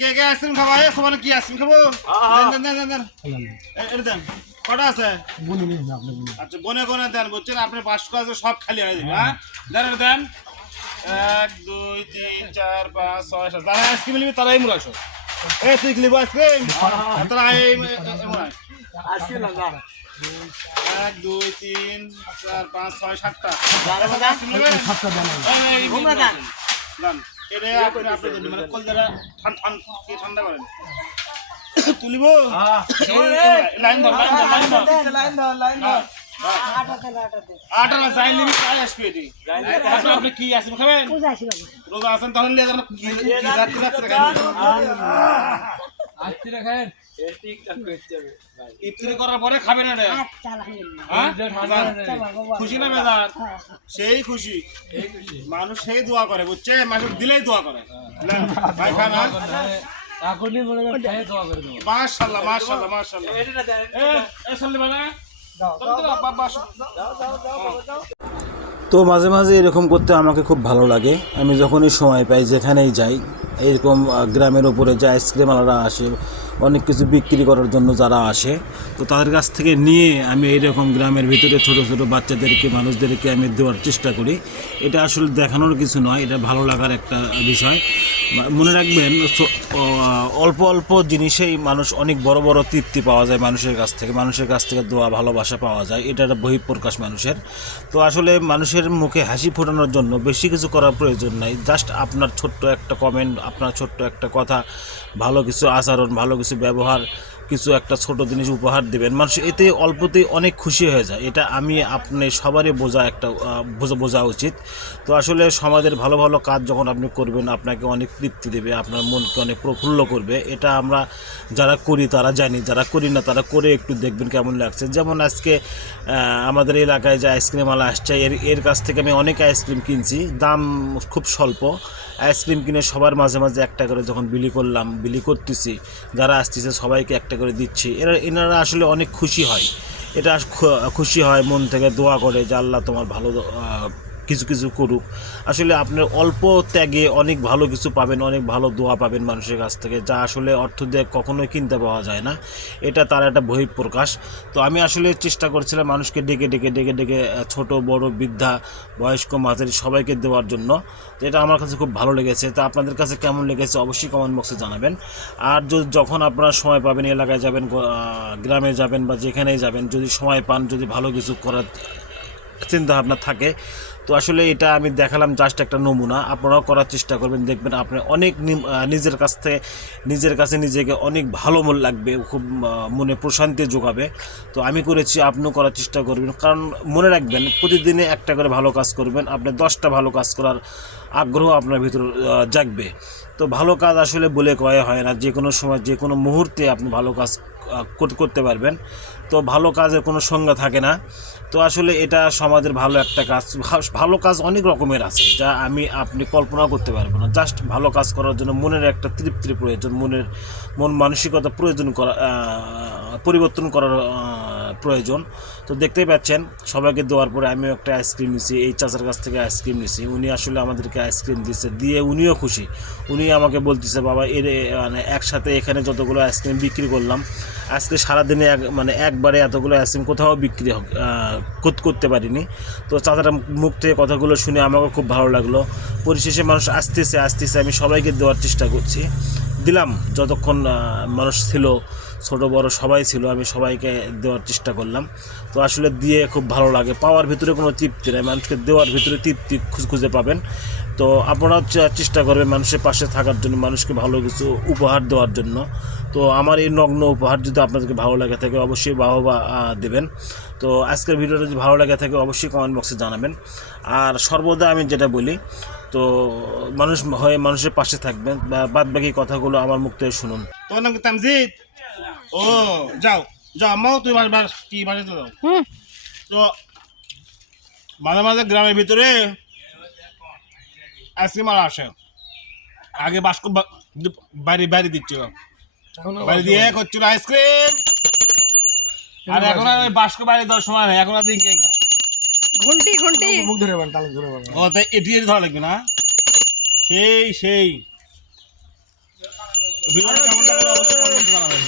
কে কে ice cream খাবো? সবাই কি আইসক্রিম খাবো? দেন এটা দেন। কটা আছে? আচ্ছা বনে গনে দেন, বুঝছেন? আপনি 500 আছে সব খালি হয়ে যাবে। হ্যাঁ দেন 1 2 3 4 5 6 7 যারা আইসক্রিম নিবি তারাই মুড় আসো। তুই কি নিবো আইসক্রিম? তারা আইসক্রিম না 1 2 3 4 5 6 7টা আইসক্রিম নেবেন? এটা আপনি মানে কলজারা ঠান্ডা করেন তুলিব। লাইন ধর আটা না যাই নিবি তাই আসবে এটি। আপনি কি আইসক্রিম খাবেন? রোজা আছেন তাহলে রাত্রে খাবেন। ইফতারি করার পরে খাবেন না? খুশি না বেজার? সেই খুশি মানুষ সেই দোয়া করে, বুঝছে? মানুষ দিলেই দোয়া করে। ভাই খান মাশাআল্লাহ মাশাআল্লাহ মাশাআল্লাহ। তো মাঝে মাঝে এরকম করতে আমাকে খুব ভালো লাগে। আমি যখনই সময় পাই যেখানেই যাই এরকম গ্রামের উপরে যে আইসক্রিমওয়ালারা আসে অনেক কিছু বিক্রি করার জন্য যারা আসে, তো তাদের কাছ থেকে নিয়ে আমি এইরকম গ্রামের ভিতরে ছোট ছোট বাচ্চাদেরকে মানুষদেরকে আমি দেওয়ার চেষ্টা করি। এটা আসলে দেখানোর কিছু নয়, এটা ভালো লাগার একটা বিষয়। মনে রাখবেন অল্প অল্প জিনিসেই মানুষ অনেক বড় বড় তৃপ্তি পাওয়া যায় মানুষের কাছ থেকে দোয়া ভালোবাসা পাওয়া যায়। এটা একটা বহিঃপ্রকাশ মানুষের। তো আসলে মানুষের মুখে হাসি ফোটানোর জন্য বেশি কিছু করার প্রয়োজন নাই। জাস্ট আপনার ছোট্ট একটা কমেন্ট, আপনার ছোট্ট একটা কথা, ভালো কিছু আচরণ, ভালো কিছু ব্যবহার, কিছু একটা ছোট জিনিস উপহার দেবেন, মানুষ এতে অল্পতেই অনেক খুশি হয়ে যায়। এটা আমি আপনি সবারই বোঝা উচিত। তো আসলে সমাজের ভালো ভালো কাজ যখন আপনি করবেন আপনাকে অনেক তৃপ্তি দেবে, আপনার মনকে অনেক প্রফুল্ল করবে। এটা আমরা যারা করি তারা জানি, যারা করি না তারা করে একটু দেখবেন কেমন লাগছে। যেমন আজকে আমাদের এলাকায় যে আইসক্রিমওয়ালা আসছে এর কাছ থেকে আমি অনেক আইসক্রিম কিনছি, দাম খুব স্বল্প। আইসক্রিম কিনে সবার মাঝে মাঝে একটা করে যখন বিলি করতেছি, যারা আসতেছে সবাইকে একটা করে দিচ্ছি। এনারা আসলে অনেক খুশি হয়, এটা খুশি হয় মন থেকে দোয়া করে যে আল্লাহ তোমার ভালো কিছু কিছু করুক। আসলে আপনার অল্প ত্যাগে অনেক ভালো কিছু পাবেন, অনেক ভালো দোয়া পাবেন মানুষের কাছ থেকে, যা আসলে অর্থ দিয়ে কখনোই কিনতে পাওয়া যায় না। এটা তার একটা বহিঃপ্রকাশ। তো আমি আসলে চেষ্টা করছিলাম মানুষকে ডেকে ছোট বড় বৃদ্ধা বয়স্ক মাঝারি সবাইকে দেওয়ার জন্য। তো এটা আমার কাছে খুব ভালো লেগেছে। তো আপনাদের কাছে কেমন লেগেছে অবশ্যই কমেন্ট বক্সে জানাবেন। আর যখন আপনারা সময় পাবেন, এলাকায় যাবেন, গ্রামে যাবেন বা যেখানেই যাবেন, যদি সময় পান, যদি ভালো কিছু করার চিন্তা ভাবনা থাকে, তো আসলে এটা আমি দেখালাম জাস্ট একটা নমুনা। আপনারাও করার চেষ্টা করবেন, দেখবেন আপনি অনেক নিজের কাছে নিজেকে অনেক ভালো মন লাগবে, খুব মনে প্রশান্তি যোগাবে। তো আমি করেছি, আপনিও করার চেষ্টা করবেন। কারণ মনে রাখবেন প্রতিদিনে একটা করে ভালো কাজ করবেন, আপনি 10টা ভালো কাজ করার আগ্রহ আপনার ভিতর জাগবে। তো ভালো কাজ আসলে বলে কয়ে হয় না, যে কোনো সময় যে কোনো মুহূর্তে আপনি ভালো কাজ করতে পারবেন। তো ভালো কাজের কোনো সংজ্ঞা থাকে না। তো আসলে এটা সমাজের ভালো একটা কাজ। ভালো কাজ অনেক রকমের আছে যা আপনি কল্পনা করতে পারবো না। জাস্ট ভালো কাজ করার জন্য মনের একটা তৃপ্তির প্রয়োজন, মন মানসিকতা পরিবর্তন করার প্রয়োজন। তো দেখতেই পাচ্ছেন সবাইকে দেওয়ার পরে আমিও একটা আইসক্রিম নিছি, এই চাচার কাছ থেকে আইসক্রিম নিছি। উনি আসলে আমাদেরকে আইসক্রিম দিয়ে উনিও খুশি। উনি আমাকে বলতেছে বাবা মানে একসাথে এখানে যতগুলো আইসক্রিম বিক্রি করলাম আজকে সারাদিনে একবারে এতগুলো আইসক্রিম কোথাও বিক্রি করতে পারিনি। তো চাচার মুখ থেকে কথাগুলো শুনে আমাকে খুব ভালো লাগলো। পরিশেষে মানুষ আসতেছে আমি সবাইকে দেওয়ার চেষ্টা করছি, দিলাম যতক্ষণ মানুষ ছিল, ছোট বড় সবাই ছিল, আমি সবাইকে দেওয়ার চেষ্টা করলাম। তো আসলে দিয়ে খুব ভালো লাগে, পাওয়ার ভিতরে কোনো তৃপ্তি নেই, মানুষকে দেওয়ার ভিতরে তৃপ্তি খুঁজে পাবেন। তো আপনারাও চেষ্টা করবেন মানুষের পাশে থাকার জন্য, মানুষকে ভালো কিছু উপহার দেওয়ার জন্য। তো আমার এই নগ্ন উপহার যদি আপনাদেরকে ভালো লাগে থাকে অবশ্যই বাহবা দেবেন। তো আজকের ভিডিওটা যদি ভালো লাগে থাকে অবশ্যই কমেন্ট বক্সে জানাবেন। আর সর্বদা আমি যেটা বলি, তো মানুষের পাশে থাকবেন, বাদ বাকি কথাগুলো আমার মুখ থেকে শুনুন। তোমার নাম কি তামজিদ? ও যাও আম্মাও তুই কি বাড়ি তো যাও। তো মাঝে মাঝে গ্রামের ভিতরে আইসক্রিম আর আসে, আগে বাস্ক বাড়ি দিচ্ছিল, বাড়ি দিয়ে করছিল আইসক্রিম। আর এখন আর বাস্ক বাড়ি দেওয়ার সময় নেই, এখন আর দিন ঘন্টি মুখ ধরে ও তাই এটি ধরা লাগবে না। সেই ভিডিওটা কেমন লাগলো অবশ্যই কমেন্টে জানাবেন।